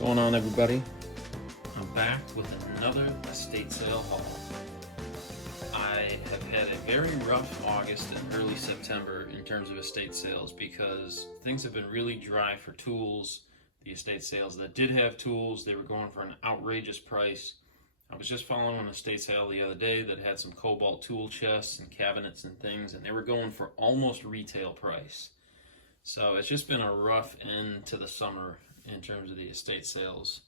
Going on, everybody? I'm back with another estate sale haul. I have had a very rough August and early September in terms of estate sales because things have been really dry for tools. The estate sales that did have tools, they were going for an outrageous price. I was just following an estate sale the other day that had some cobalt tool chests and cabinets and things, and they were going for almost retail price. So it's just been a rough end to the summer in terms of the estate sales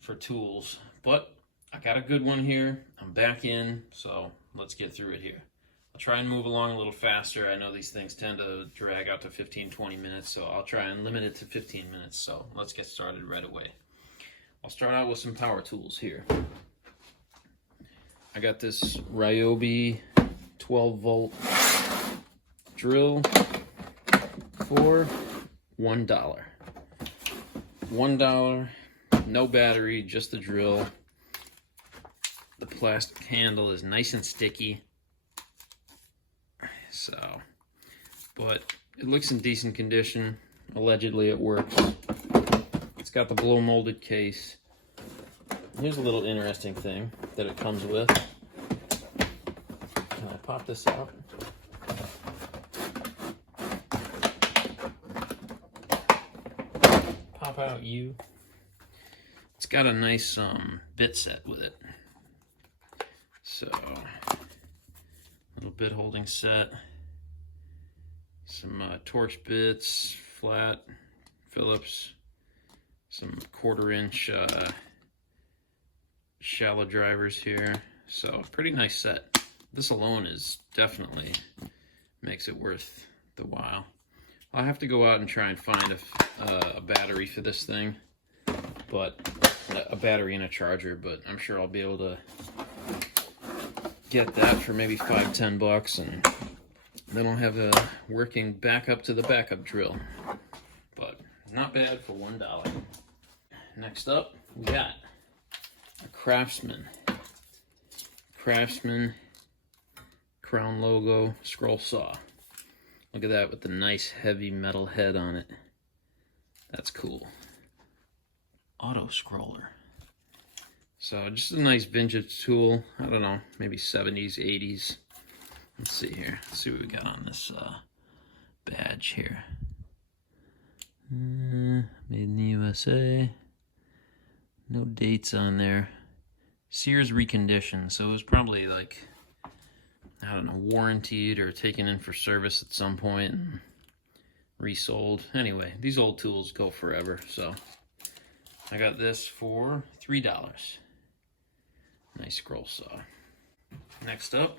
for tools, but I got a good one here. I'm back in, so let's get through it here. I'll try and move along a little faster. I know these things tend to drag out to 15-20 minutes, so I'll try and limit it to 15 minutes. So let's get started right away. I'll start out with some power tools here. I got this Ryobi 12-volt drill for $1. $1, no battery, just the drill. The plastic handle is nice and sticky. So, but it looks in decent condition. Allegedly it works. It's got the blow molded case. Here's a little interesting thing that it comes with. Can I pop this out? Pop out you. It's got a nice bit set with it. So, little bit holding set. Some Torx bits, flat, Phillips, some 1/4 inch shallow drivers here. So, pretty nice set. This alone is definitely makes it worth the while. I'll have to go out and try and find a battery for this thing, but a battery and a charger, but I'm sure I'll be able to get that for maybe $5-10, and then I'll have a working backup to the backup drill. But not bad for $1. Next up, we got a Craftsman crown logo scroll saw. Look at that with the nice heavy metal head on it. That's cool. Auto scroller. So just a nice vintage tool. I don't know, maybe 70s, 80s. Let's see here. Let's see what we got on this badge here. Made in the USA. No dates on there. Sears reconditioned, so it was probably like, I don't know, warranted or taken in for service at some point and resold. Anyway, these old tools go forever, so I got this for $3. Nice scroll saw. Next up,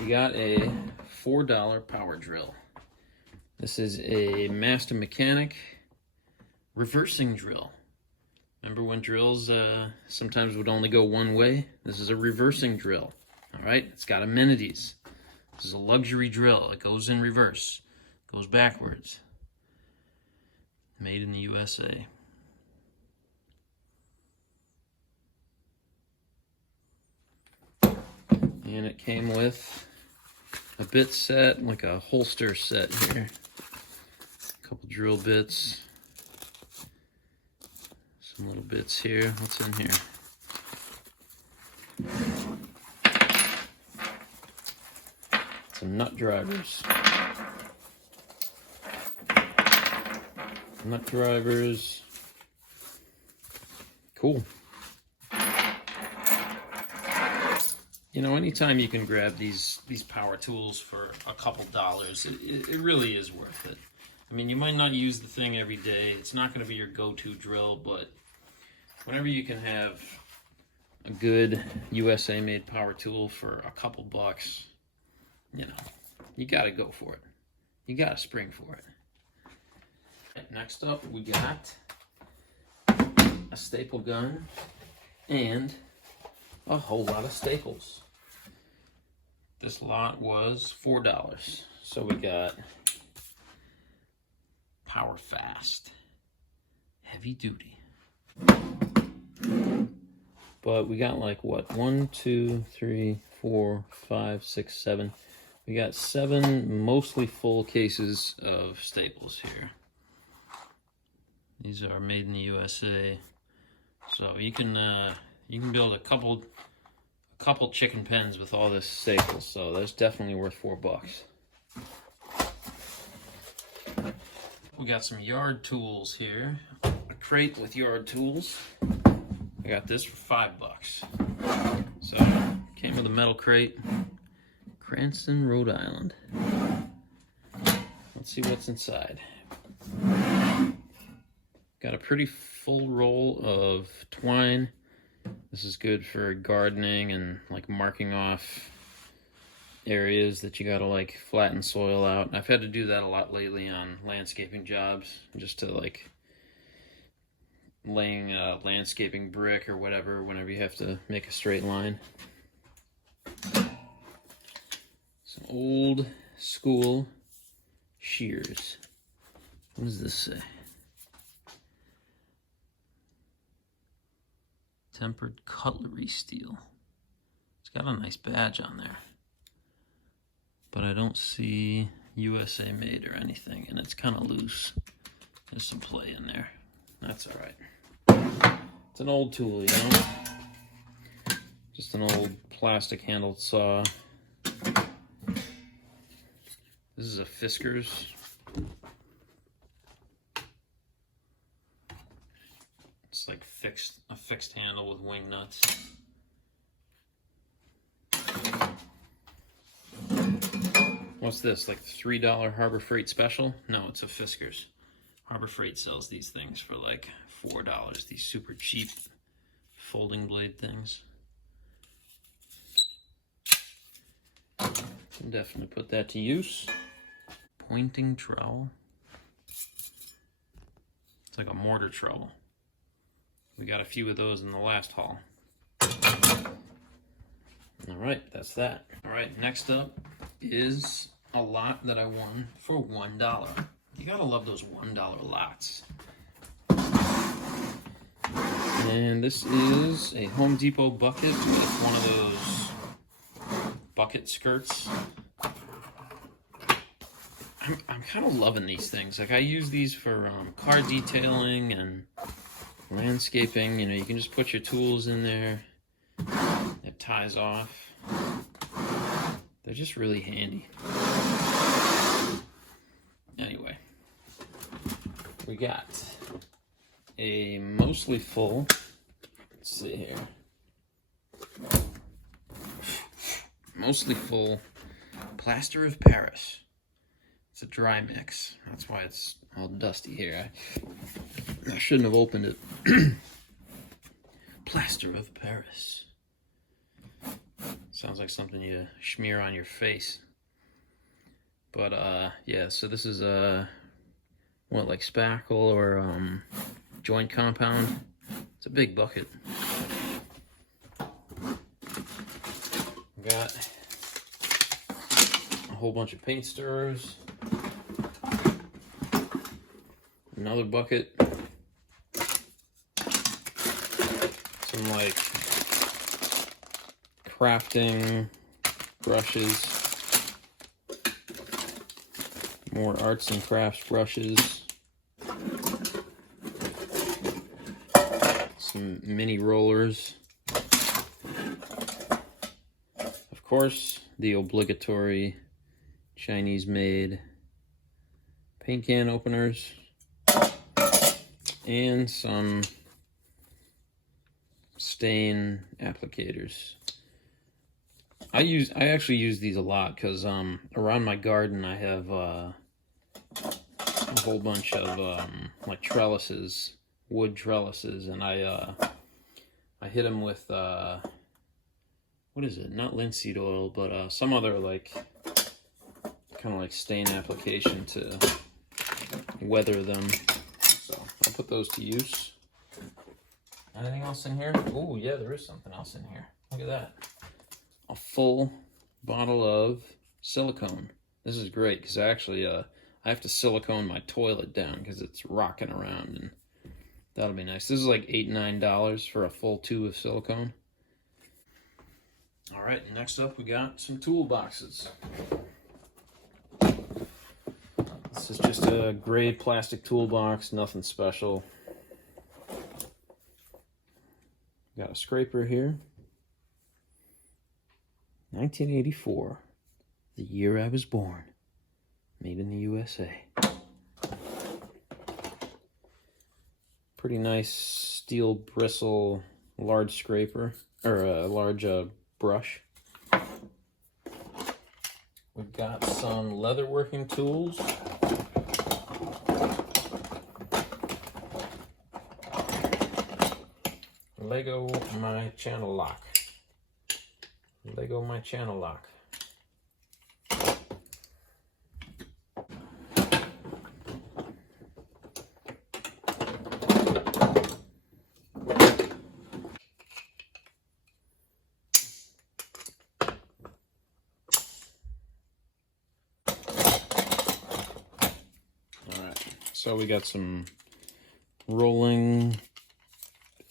we got a $4 power drill. This is a Master Mechanic reversing drill. Remember when drills sometimes would only go one way? This is a reversing drill. All right, it's got amenities. This is a luxury drill. It goes in reverse, goes backwards. Made in the USA. And it came with a bit set, like a holster set here. A couple drill bits. Some little bits here. What's in here? Some nut drivers. Nut drivers. Cool. You know, anytime you can grab these power tools for a couple dollars, it really is worth it. I mean, you might not use the thing every day. It's not going to be your go-to drill, but whenever you can have a good USA-made power tool for a couple bucks, you know, you got to go for it. You got to spring for it. Right, next up, we got a staple gun and a whole lot of staples. This lot was $4. So we got Power Fast, heavy duty. But we got like what? 1, 2, 3, 4, 5, 6, 7. We got 7 mostly full cases of staples here. These are made in the USA, so you can build a couple chicken pens with all this staples. So that's definitely worth $4. We got some yard tools here. A crate with yard tools. I got this for $5. So came with a metal crate. Cranston, Rhode Island. Let's see what's inside. Got a pretty full roll of twine. This is good for gardening and like marking off areas that you gotta like flatten soil out. I've had to do that a lot lately on landscaping jobs, just to like laying landscaping brick or whatever whenever you have to make a straight line. Some old school shears. What does this say? Tempered cutlery steel. It's got a nice badge on there, but I don't see USA made or anything, and it's kind of loose. There's some play in there. That's all right. It's an old tool, you know? Just an old plastic handled saw. This is a Fiskars. It's like a fixed handle with wing nuts. What's this, like the $3 Harbor Freight special? No, it's a Fiskars. Harbor Freight sells these things for like $4, these super cheap folding blade things. Can definitely put that to use. Pointing trowel. It's like a mortar trowel. We got a few of those in the last haul. All right, that's that. All right, next up is a lot that I won for $1. You gotta love those $1 lots. And this is a Home Depot bucket with one of those bucket skirts. I'm kind of loving these things. Like I use these for car detailing and landscaping. You know, you can just put your tools in there. It ties off. They're just really handy. Anyway, we got a mostly full, let's see here, mostly full plaster of Paris. It's a dry mix. That's why it's all dusty here. I shouldn't have opened it. Plaster of Paris. Sounds like something you smear on your face. But yeah, so this is what, like spackle or joint compound. It's a big bucket. Got a whole bunch of paint stirrers. Another bucket. Some like crafting brushes. More arts and crafts brushes. Some mini rollers. Of course, the obligatory Chinese made paint can openers. And some stain applicators. I actually use these a lot because around my garden I have a whole bunch of like trellises, wood trellises, and I hit them with what is it? Not linseed oil, but some other like kind of like stain application to weather them. So I'll put those to use. Anything else in here? Oh yeah, there is something else in here. Look at that. A full bottle of silicone. This is great because I actually I have to silicone my toilet down because it's rocking around, and that'll be nice. This is like $8-9 for a full tube of silicone. All right, next up we got some toolboxes. This is just a gray plastic toolbox, nothing special. Got a scraper here. 1984, the year I was born. Made in the USA. Pretty nice steel bristle, large scraper, or a large brush. We've got some leatherworking tools. Lego my Channellock. Lego my Channellock. So we got some rolling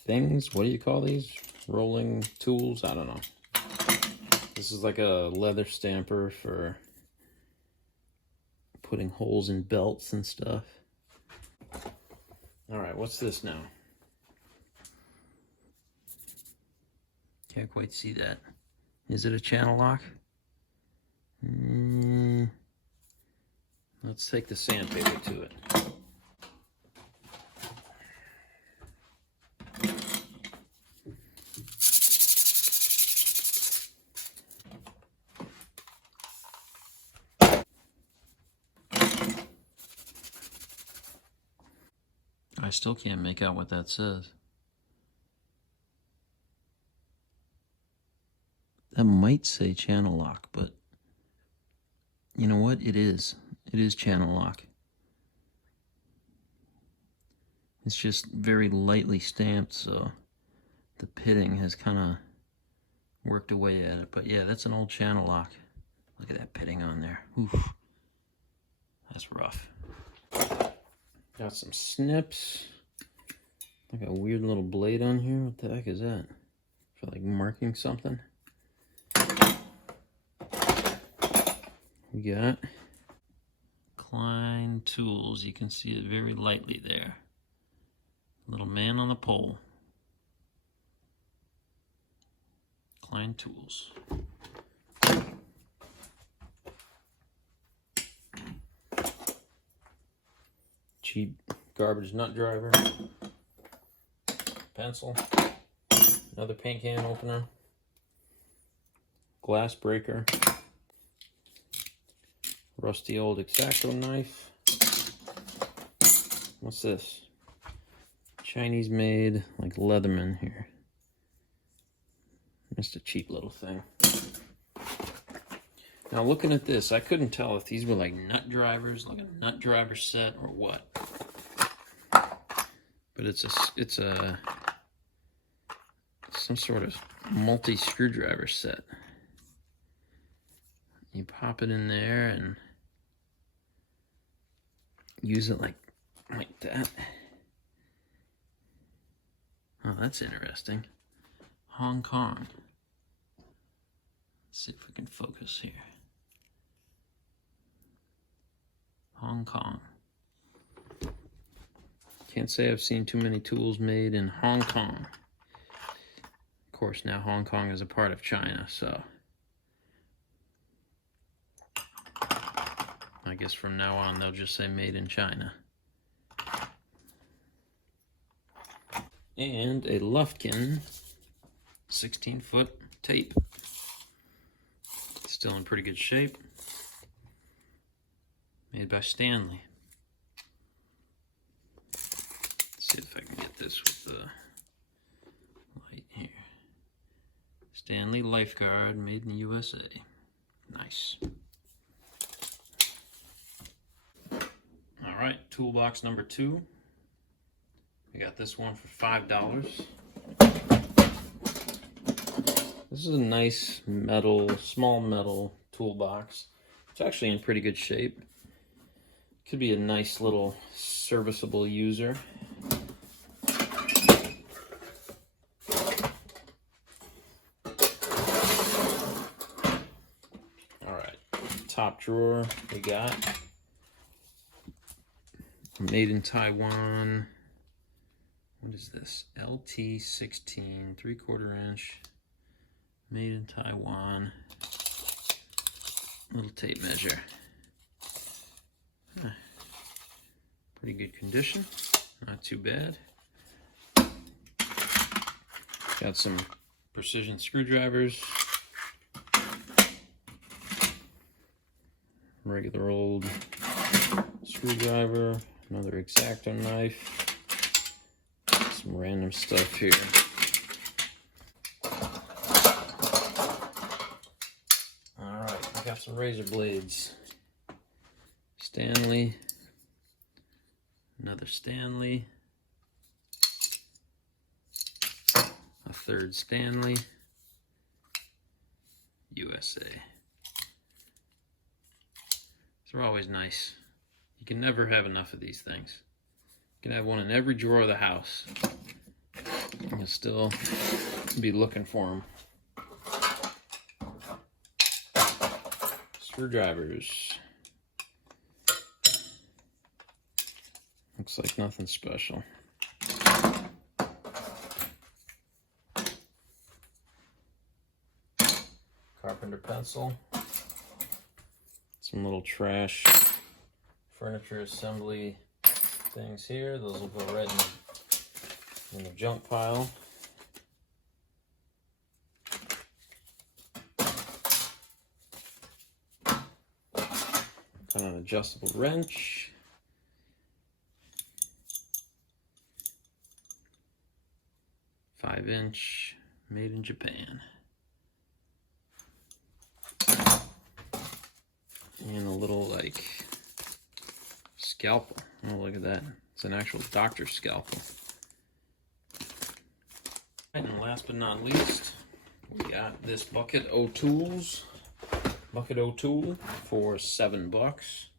things. What do you call these? Rolling tools? I don't know. This is like a leather stamper for putting holes in belts and stuff. All right, what's this now? Can't quite see that. Is it a Channellock? Let's take the sandpaper to it. I still can't make out what that says. That might say Channellock, but you know what? It is. It is Channellock. It's just very lightly stamped, so the pitting has kind of worked away at it. But yeah, that's an old Channellock. Look at that pitting on there. Oof. That's rough. Got some snips. Like a weird little blade on here. What the heck is that? For like marking something? We got Klein tools. You can see it very lightly there. Little man on the pole. Klein tools. Cheap garbage nut driver. Pencil. Another paint can opener. Glass breaker. Rusty old X-Acto knife. What's this? Chinese made, like Leatherman here. Just a cheap little thing. Now looking at this, I couldn't tell if these were like nut drivers, like a nut driver set or what. But it's some sort of multi-screwdriver set. You pop it in there and use it like that. Oh, that's interesting. Hong Kong. Let's see if we can focus here. Hong Kong. Can't say I've seen too many tools made in Hong Kong. Of course, now Hong Kong is a part of China, so I guess from now on they'll just say made in China. And a Lufkin 16-foot tape. Still in pretty good shape. Made by Stanley. Let's see if I can get this with the light here. Stanley Lifeguard, made in the USA. Nice. All right, toolbox number 2. We got this one for $5. This is a nice metal, small metal toolbox. It's actually in pretty good shape. Could be a nice little serviceable user. All right, top drawer we got Made in Taiwan. What is this? LT16, 3/4 inch. Made in Taiwan. Little tape measure. Pretty good condition. Not too bad. Got some precision screwdrivers. Regular old screwdriver. Another X-Acto knife. Some random stuff here. Alright, I got some razor blades. Stanley. Another Stanley. A third Stanley. USA. These are always nice. You can never have enough of these things. You can have one in every drawer of the house. You'll still be looking for them. Screwdrivers. Looks like nothing special. Carpenter pencil. Some little trash furniture assembly things here. Those will go right in the junk pile. Got an adjustable wrench. "5" made in Japan. And a little like scalpel. Oh, look at that. It's an actual doctor's scalpel. And last but not least, we got this Bucket O'Tools. Bucket O'Toole for $7.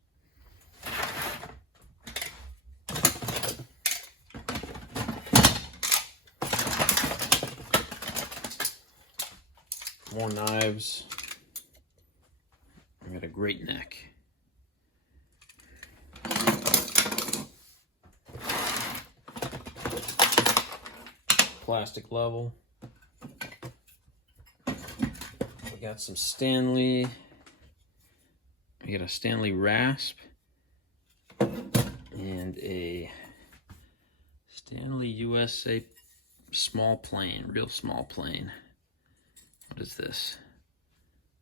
More knives. I got a great neck. Plastic level. We got some Stanley. We got a Stanley rasp and a Stanley USA small plane, real small plane. What is this?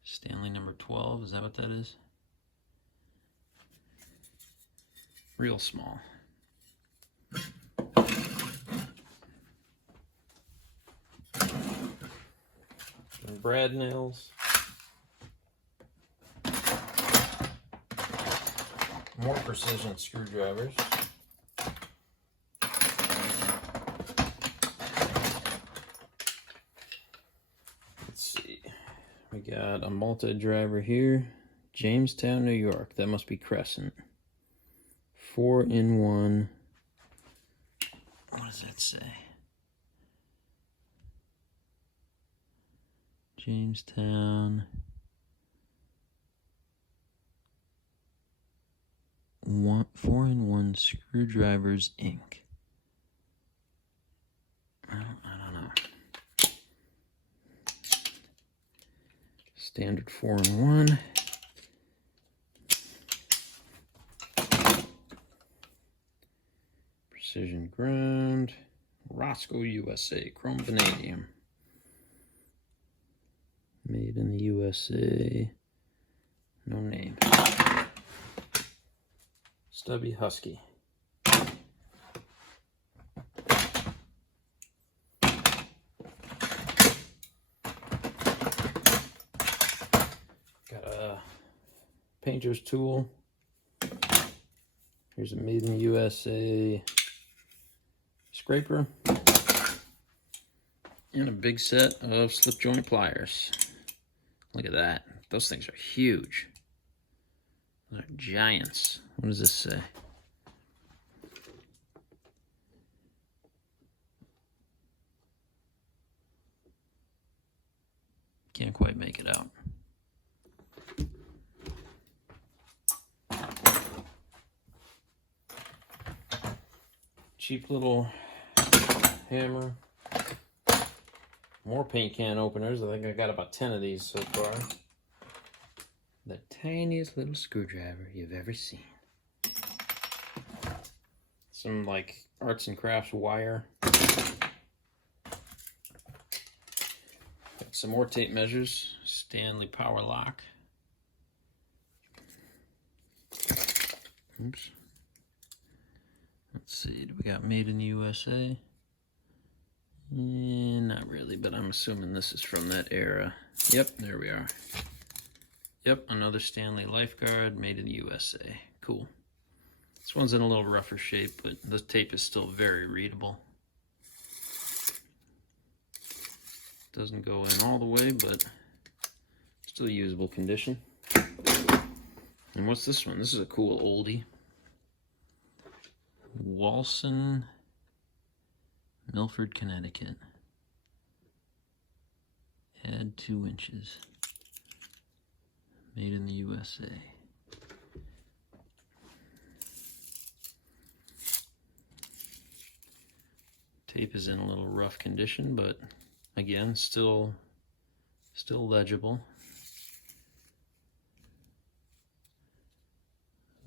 Stanley number 12, is that what that is? Real small. And brad nails. More precision screwdrivers. Let's see. We got a multi-driver here. Jamestown, New York. That must be Crescent. 4-in-1. What does that say? Jamestown. 4-in-1 Screwdrivers, Inc. I don't know. Standard 4-in-1. Precision ground. Roscoe, USA. Chrome vanadium. Made in the USA. No name. Stubby Husky. Got a painter's tool. Here's a made in the USA scraper. And a big set of slip joint pliers. Look at that. Those things are huge. Those are giants. What does this say? Can't quite make it out. cheap little hammer. More paint can openers. I think I got about 10 of these so far. The tiniest little screwdriver you've ever seen. Some like arts and crafts wire. Got some more tape measures. Stanley power lock. Oops. Let's see, do we got made in the USA? Not really, but I'm assuming this is from that era. Yep, there we are. Yep, another Stanley Lifeguard, made in the USA. Cool. This one's in a little rougher shape, but the tape is still very readable. Doesn't go in all the way, but still usable condition. And what's this one? This is a cool oldie. Walson, Milford, Connecticut. Add 2 inches. Made in the USA. Tape is in a little rough condition, but again, still legible.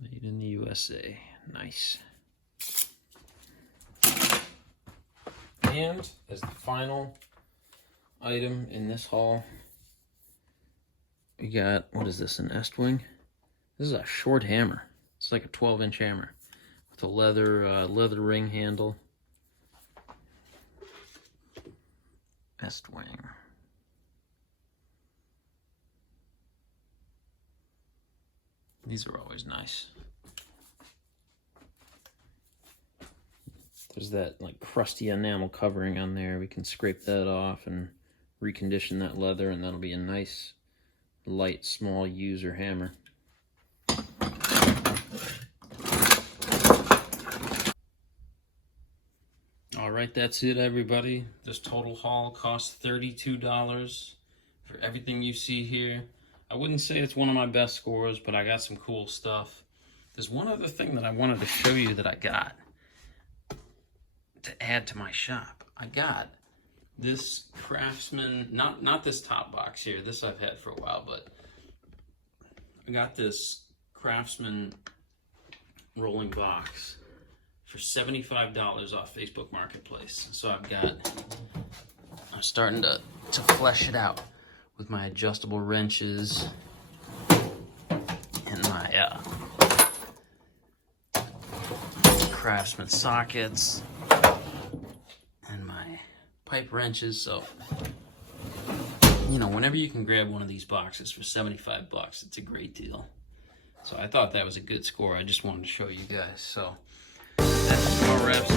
Made in the USA. Nice. And as the final item in this haul, we got, what is this, an Estwing? This is a short hammer. It's like a 12-inch hammer with a leather ring handle. Estwing. These are always nice. There's that like crusty enamel covering on there. We can scrape that off and recondition that leather, and that'll be a nice, light, small user hammer. All right, that's it, everybody. This total haul cost $32 for everything you see here. I wouldn't say it's one of my best scores, but I got some cool stuff. There's one other thing that I wanted to show you that I got to add to my shop. I got this Craftsman, not this top box here. This I've had for a while, but I got this Craftsman rolling box for $75 off Facebook Marketplace. So I'm starting to flesh it out with my adjustable wrenches and my Craftsman sockets and my pipe wrenches. So, you know, whenever you can grab one of these boxes for 75 bucks, it's a great deal. So I thought that was a good score. I just wanted to show you guys. So that just about wraps